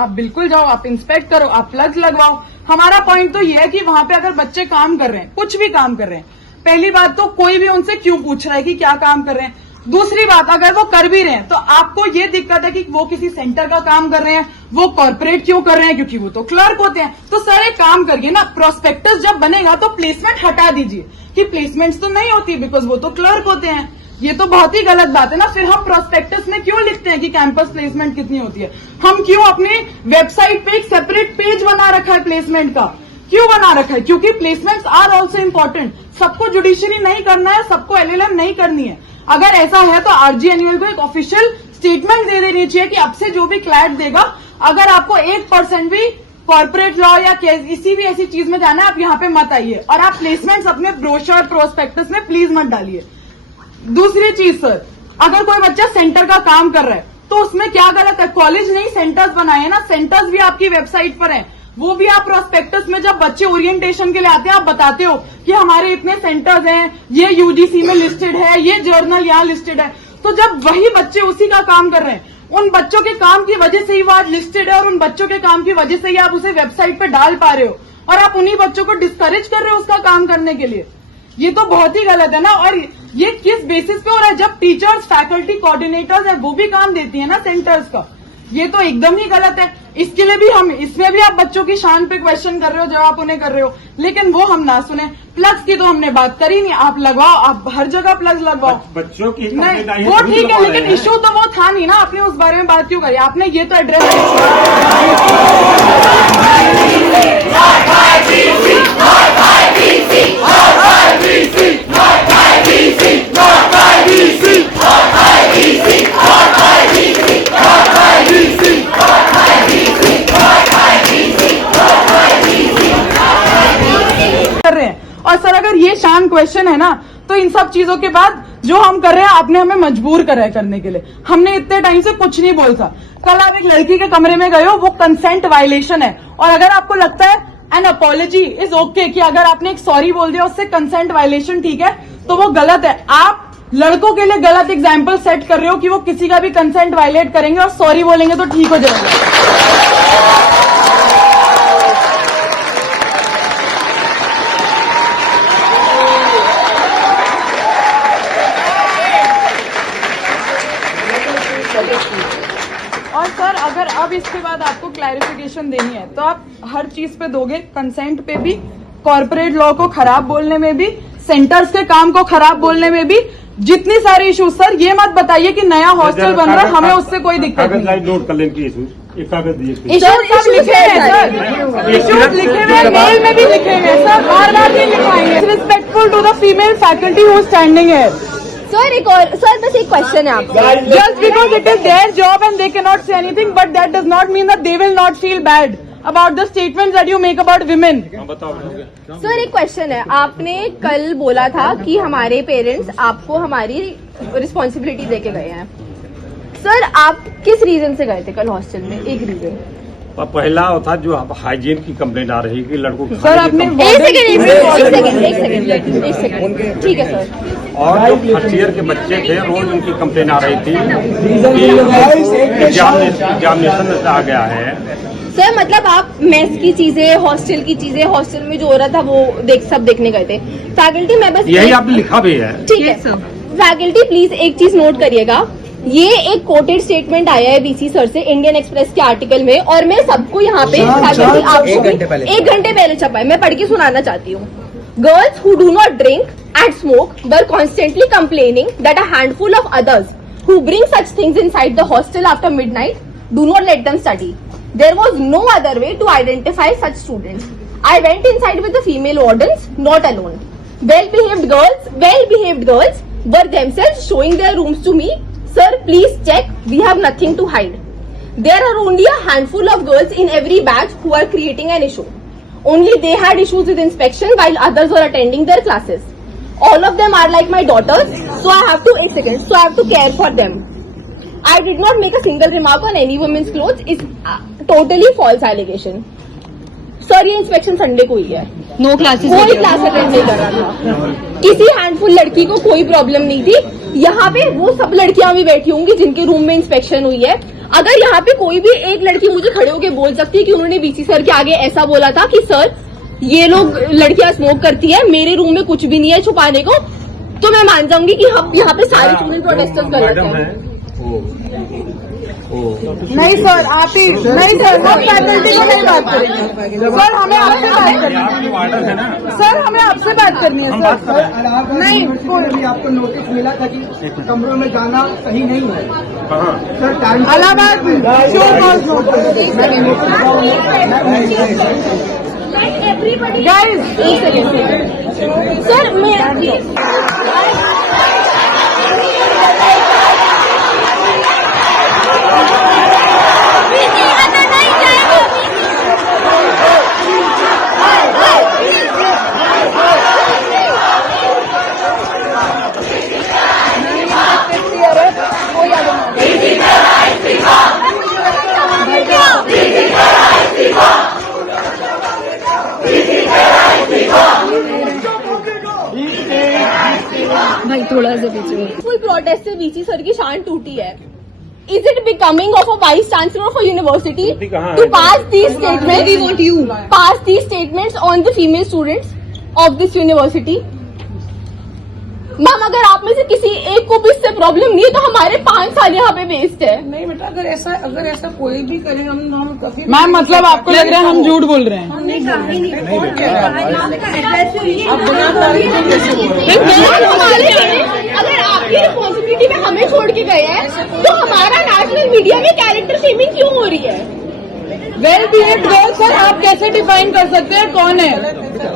आप बिल्कुल जाओ, आप इंस्पेक्ट करो, आप प्लग लगवाओ। हमारा पॉइंट तो ये है कि वहां पे अगर बच्चे काम कर रहे हैं, कुछ भी काम कर रहे हैं, पहली बात तो कोई भी उनसे क्यों पूछ रहा है कि क्या काम कर रहे हैं। दूसरी बात, अगर वो कर भी रहे हैं तो आपको ये दिक्कत है कि वो किसी सेंटर का काम कर रहे हैं, वो कॉर्पोरेट क्यों कर रहे हैं, क्योंकि वो तो क्लर्क होते हैं। तो सर एक काम करिए ना, प्रोस्पेक्टस जब बनेगा तो प्लेसमेंट हटा दीजिए कि प्लेसमेंट्स तो नहीं होती बिकॉज वो तो क्लर्क होते हैं। ये तो बहुत ही गलत बात है ना। फिर हम प्रोस्पेक्टस में क्यों लिखते हैं कि कैंपस प्लेसमेंट कितनी होती है? हम क्यों अपने वेबसाइट पे एक सेपरेट पेज बना रखा है प्लेसमेंट का? क्यों बना रखा है? क्योंकि प्लेसमेंट्स आर ऑल्सो इम्पोर्टेंट। सबको जुडिशरी नहीं करना है, सबको एलएलएम नहीं करनी है। अगर ऐसा है तो आरजीएनयूएल को एक ऑफिशियल स्टेटमेंट दे देनी चाहिए कि अब से जो भी क्लैट देगा, अगर आपको 1% भी कॉर्पोरेट लॉ या किसी भी ऐसी चीज में जाना है, आप यहाँ पे मत आइए और आप प्लेसमेंट्स अपने ब्रोशर प्रोस्पेक्टस में प्लीज मत डालिए। दूसरी चीज सर, अगर कोई बच्चा सेंटर का काम कर रहा है तो उसमें क्या गलत है? कॉलेज नहीं सेंटर्स बनाए ना, सेंटर्स भी आपकी वेबसाइट पर हैं। वो भी आप प्रोस्पेक्टस में जब बच्चे ओरिएंटेशन के लिए आते हैं, आप बताते हो कि हमारे इतने सेंटर्स हैं, ये यूजीसी में लिस्टेड है, ये जर्नल यहाँ लिस्टेड है। तो जब वही बच्चे उसी का काम कर रहे हैं, उन बच्चों के काम की वजह से ही वो आज लिस्टेड है और उन बच्चों के काम की वजह से ही आप उसे वेबसाइट पे डाल पा रहे हो और आप उन्हीं बच्चों को डिस्करेज कर रहे हो उसका काम करने के लिए। ये तो बहुत ही गलत है ना। और ये किस बेसिस पे हो रहा है? जब टीचर्स, फैकल्टी, कोऑर्डिनेटर्स है वो भी काम देती है ना सेंटर्स का। ये तो एकदम ही गलत है। इसके लिए भी हम, इसमें भी आप बच्चों की शान पे क्वेश्चन कर रहे हो, जवाब उन्हें कर रहे हो, लेकिन वो हम ना सुने। प्लग्स की तो हमने बात करी नहीं, आप लगवाओ, आप हर जगह प्लग्स लगवाओ। बच्चों की नहीं वो ठीक है, लेकिन इश्यू तो वो था नहीं ना। आपने उस बारे में बात क्यों करी? आपने ये तो एड्रेस कर रहे हैं। और सर अगर ये शान क्वेश्चन है ना, तो इन सब चीजों के बाद जो हम कर रहे हैं, आपने हमें मजबूर करा है करने के लिए। हमने इतने टाइम से कुछ नहीं बोलता। कल आप एक लड़की के कमरे में गए हो, वो कंसेंट वायलेशन है। और अगर आपको लगता है एन अपॉलजी इज ओके कि अगर आपने एक सॉरी बोल दिया उससे कंसेंट वायलेशन ठीक है, तो वो गलत है। आप लड़कों के लिए गलत एग्जाम्पल सेट कर रहे हो कि वो किसी का भी कंसेंट वायलेट करेंगे और सॉरी बोलेंगे तो ठीक हो जाएगा। और सर अगर अब इसके बाद आपको क्लैरिफिकेशन देनी है तो आप हर चीज पे दोगे, कंसेंट पे भी, कॉर्पोरेट लॉ को खराब बोलने में भी, सेंटर्स के काम को खराब बोलने में भी, जितनी सारी इशूज। सर ये मत बताइए कि नया हॉस्टल बन रहा है, हमें उससे कोई दिक्कत नहीं। नोट कर लेंगे इशूज इशूज सब लिखे हैं सर, इशूज लिखे हुए हैं, मेल में भी लिखे हुए हैं सर, बार बार नहीं लिखाएंगे। Respectful to the female faculty who standing है। सर एक और, सर बस एक क्वेश्चन है आपसे। Just because it is their job and they cannot say anything, but that does not mean that they will not feel bad about the statements that you make about women. Sir एक question है, आपने कल बोला था कि हमारे parents आपको हमारी रिस्पॉन्सिबिलिटी देके गए हैं। सर आप किस रीजन से गए थे कल हॉस्टल में? एक रीजन पहला था जो हाइजीन की कंप्लेंट आ रही कि लड़कों की सर आपने एक सेकंड ठीक है सर। और जो फर्स्ट ईयर के बच्चे थे रोज उनकी कंप्लेंट आ रही थी कि एग्जामिनेशन में आ गया है। सर मतलब आप मेस की चीजें, हॉस्टल की चीजें, हॉस्टल में जो हो रहा था वो सब देखने गए थे। फैकल्टी मैं बस यही आपने लिखा भी है। ठीक है सर। फैकल्टी प्लीज एक चीज नोट करिएगा, ये एक कोटेड स्टेटमेंट आया है बीसी सर से इंडियन एक्सप्रेस के आर्टिकल में, और मैं सबको यहाँ पे फैकल्टी आपको 1 घंटे पहले छपा है, मैं पढ़ के सुनाना चाहती हूँ। Girls who do not drink and smoke were constantly complaining that a handful of others who bring such things inside the hostel after midnight do not let them study. There was no other way to identify such students. I went inside with the female wardens, not alone. Well-behaved girls were themselves showing their rooms to me. Sir, please check. We have nothing to hide. There are only a handful of girls in every batch who are creating an issue. Only they had issues with inspection while others were attending their classes. All of them are like my daughters, so I have to care for them. I did not make a single remark on any woman's clothes. It's totally false allegation. Sir, ये inspection Sunday को ही है। No classes, कोई class attend नहीं कर रहा था। किसी handful लड़की को कोई प्रॉब्लम नहीं थी। यहाँ पे वो सब लड़कियां भी बैठी होंगी जिनके रूम में इंस्पेक्शन हुई है। अगर यहाँ पे कोई भी एक लड़की मुझे खड़े होकर बोल सकती है कि उन्होंने बीसी सर के आगे ऐसा बोला था कि सर ये लोग लड़कियां स्मोक करती है, मेरे रूम में कुछ भी नहीं है छुपाने को, तो मैं मान जाऊंगी कि हम यहाँ पे सारे स्टूडेंट प्रोटेस्टर्स गलत हैं। नहीं सर, आप ही नहीं सर, हम फैकल्टी को नहीं बात करेंगे सर, हमें आपसे बात करनी है सर, हमें आपसे बात करनी है सर। नहीं, कोई आपको नोटिस मिला था कि कमरों में जाना सही नहीं है सर। इलाहाबाद गाइस, सर मैं भाई थोड़ा सा पीछे। फुल प्रोटेस्ट से वीसी सर की शान टूटी है। Is it becoming of a vice chancellor of a university to pass these statements? We want you pass these statements on the female students of this university? Ma'am अगर आप में से किसी एक को भी इससे प्रॉब्लम नहीं है तो हमारे 5 साल यहाँ पे वेस्ट है। नहीं बेटा, अगर ऐसा कोई भी करे हम कभी मैम मतलब आपको लग रहा है हम झूठ बोल रहे हैं? अगर आपकी रिस्पॉन्सिबिलिटी में हमें छोड़ के गए हैं तो हमारा नेशनल मीडिया में कैरेक्टर शेमिंग क्यों हो रही है? वेल बिहेव्ड गर्ल सर, आप कैसे डिफाइन कर सकते हैं कौन है?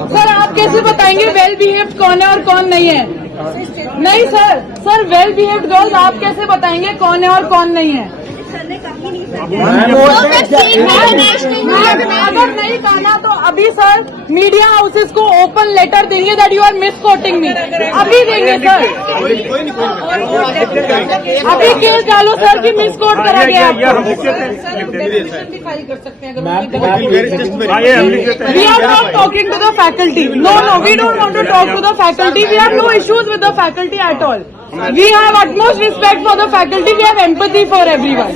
सर आप कैसे बताएंगे वेल बिहेव्ड कौन है और कौन नहीं है? नहीं sir, sir well behaved girls आप कैसे बताएंगे कौन है और कौन नहीं है? अगर नहीं कहना तो अभी सर मीडिया हाउसेस को ओपन लेटर देंगे that you are misquoting me, अभी देंगे सर, अभी केस डालो सर कि मिस कोट करा गया। We are not talking to the faculty. No, we don't want to talk to the faculty. We have no issues with the faculty at all. We have utmost respect for the faculty. We have empathy for everyone.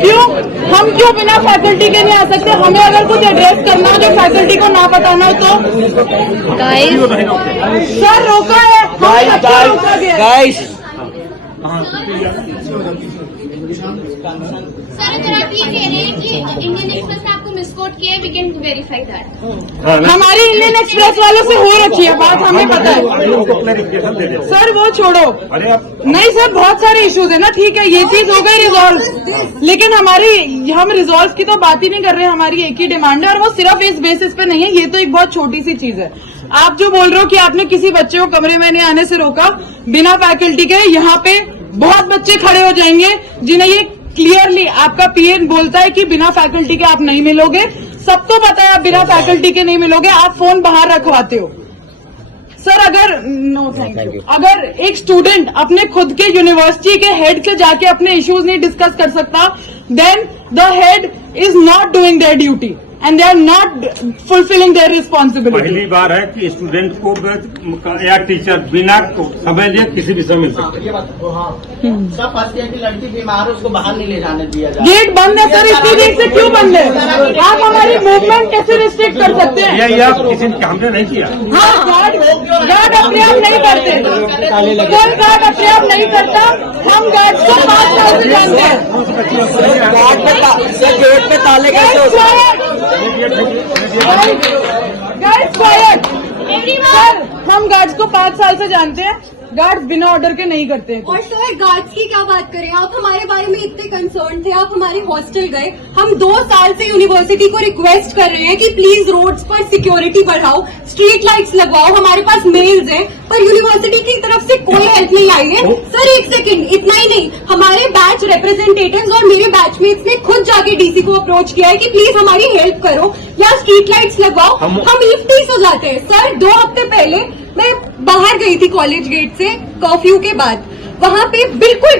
क्यों? हम क्यों बिना faculty के नहीं आ सकते? हमें अगर कुछ एड्रेस करना हो जो फैकल्टी को ना बताना हो तो सर रोका है, रोका गया। सर अगर आप ये कह रहे हैं कि इंडियन एक्सप्रेस ने आपको मिसकोट किया है, वी कैन वेरीफाई दैट। हमारी इंडियन एक्सप्रेस वालों से हो रखी है बात, हमें पता है सर, वो छोड़ो। नहीं सर, बहुत सारे इश्यूज है ना, ठीक है ये चीज हो गई रिजॉल्व, लेकिन हम रिजॉल्व की तो बात ही नहीं कर रहे हैं। हमारी एक ही डिमांड है और वो सिर्फ इस बेसिस पे नहीं है, ये तो एक बहुत छोटी सी चीज है। आप जो बोल रहे हो कि आपने किसी बच्चे को कमरे में नहीं आने से रोका बिना फैकल्टी के, यहाँ पे बहुत बच्चे खड़े हो जाएंगे जिन्हें ये क्लियरली आपका पीएन बोलता है कि बिना फैकल्टी के आप नहीं मिलोगे। सबको पता है आप बिना फैकल्टी के नहीं मिलोगे, आप फोन बाहर रखवाते हो। सर अगर एक स्टूडेंट अपने खुद के यूनिवर्सिटी के हेड से जाके अपने इश्यूज नहीं डिस्कस कर सकता, then the head is not doing their duty and they are not fulfilling their responsibility. पहली बार है कि स्टूडेंट को या टीचर बिना समय लिए किसी भी समय मिल सकते हैं। सब पाते हैं कि लड़की बीमार है, उसको बाहर नहीं ले जाने दिया जाए। गेट बंद है सर, इतनी देर से क्यों बंद है? आप हमारी मूवमेंट कैसे रिस्ट्रिक्ट कर सकते हैं? ये आप किसी ने हमने नहीं किया। हाँ, गार्ड अपने आप नहीं करते, कोई गार्ड अपने आप नहीं करता। हम गार्ड को 5 साल से जानते हैं। गेट पे ताले कैसे होते हैं? सर हम गार्ड्स को 5 साल से जानते हैं, गार्ड बिना ऑर्डर के नहीं करते हैं। और सर गार्ड्स की क्या बात करें, आप हमारे बारे में इतने कंसर्न थे, आप हमारे हॉस्टल गए। हम 2 साल से यूनिवर्सिटी को रिक्वेस्ट कर रहे हैं कि प्लीज रोड्स पर सिक्योरिटी बढ़ाओ, स्ट्रीट लाइट्स लगवाओ, हमारे पास मेल्स हैं, पर यूनिवर्सिटी की तरफ से कोई हेल्प नहीं आई है। सर एक सेकंड, इतना ही नहीं, हमारे बैच रिप्रेजेंटेटिव्स और मेरे बैचमेट्स ने खुद जाके डीसी को अप्रोच किया है कि प्लीज हमारी हेल्प करो या स्ट्रीट लाइट्स लगवाओ। हम इफ्तीस हो जाते हैं। सर 2 हफ्ते पहले मैं बाहर गई थी कॉलेज गेट से कर्फ्यू के बाद, वहाँ पे बिल्कुल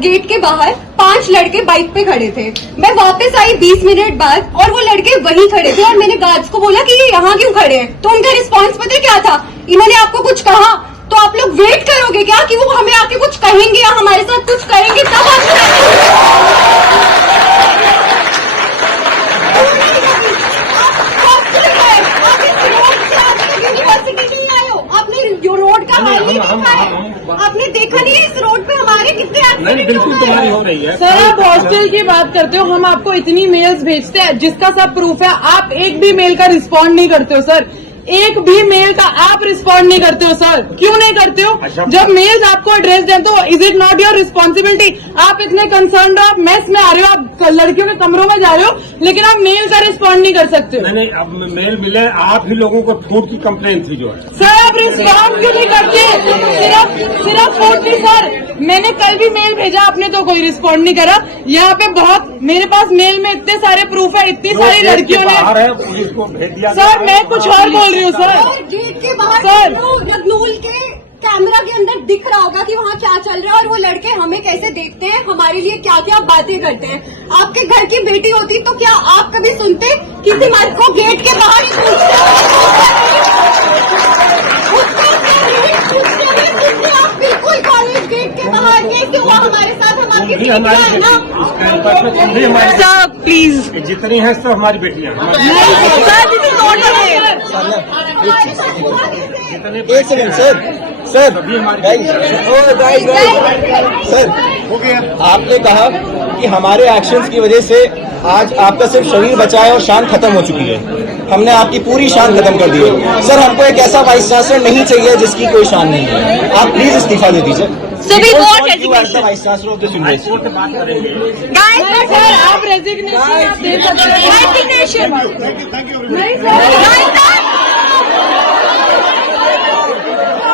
गेट के बाहर 5 लड़के बाइक पे खड़े थे। मैं वापस आई 20 मिनट बाद और वो लड़के वहीं खड़े थे और मैंने गार्ड्स को बोला कि ये यहाँ क्यों खड़े हैं, तो उनका रिस्पॉन्स पता है क्या था, इन्होंने आपको कुछ कहा तो आप लोग वेट करोगे क्या कि वो हमें आके कुछ कहेंगे या हमारे साथ कुछ करेंगे तब आपने रोड का हाल नहीं देखा है, आपने देखा नहीं है इस रोड पे हमारे कितने बिल्कुल तुम्हारी हो रही है। सर आप हॉस्टल की बात करते हो, हम आपको इतनी मेल्स भेजते हैं जिसका सब प्रूफ है, आप एक भी मेल का रिस्पॉन्ड नहीं करते हो सर, एक भी मेल का आप रिस्पॉन्ड नहीं करते हो सर, क्यों नहीं करते हो? अच्छा। जब मेल्स आपको एड्रेस दें तो is it not your responsibility? आप इतने कंसर्न हो, आप मेस में आ रहे हो, आप लड़कियों के कमरों में जा रहे हो, लेकिन आप मेल का रिस्पॉन्ड नहीं कर सकते हो। नहीं, अब मेल मिले, आप ही लोगों को फूड की कंप्लेंट थी जो है। सर आप रिस्पॉन्ड क्यों नहीं करते? सिर्फ फूड थी सर, मैंने कल भी मेल भेजा, आपने तो कोई रिस्पॉन्ड नहीं करा। यहाँ पे बहुत मेरे पास मेल में इतने सारे प्रूफ है, इतनी सारी लड़कियों ने। पुलिस को भेज दिया। सर मैं कुछ और बोल रही हूँ सर। गेट के बाहर सर। नगनूल के कैमरा के अंदर दिख रहा होगा कि वहाँ क्या चल रहा है और वो लड़के हमें कैसे देखते हैं, हमारे लिए क्या क्या बातें करते हैं। आपके घर की बेटी होती तो क्या आप कभी सुनते किसी मर्द को गेट के बाहर ही आप बिल्कुल कॉलेज गेट के बाहर गए क्यों हमारे साथ, हमारी बेटियां है ना। सर प्लीज, जितनी है सब हमारी बेटियां हैं। एक सेकंड सर आपने कहा कि हमारे एक्शंस की वजह से आज आपका सिर्फ शरीर बचा है और शान खत्म हो चुकी है, हमने आपकी पूरी शान खत्म कर दी है। सर हमको एक ऐसा वाइस चांसलर नहीं चाहिए जिसकी कोई शान नहीं है, आप प्लीज इस्तीफा दे दीजिए। Vice chancellor of this university. Sir आप रेजिग्नेशन आप दे सकते हैं। रेजिग्नेशन नहीं सर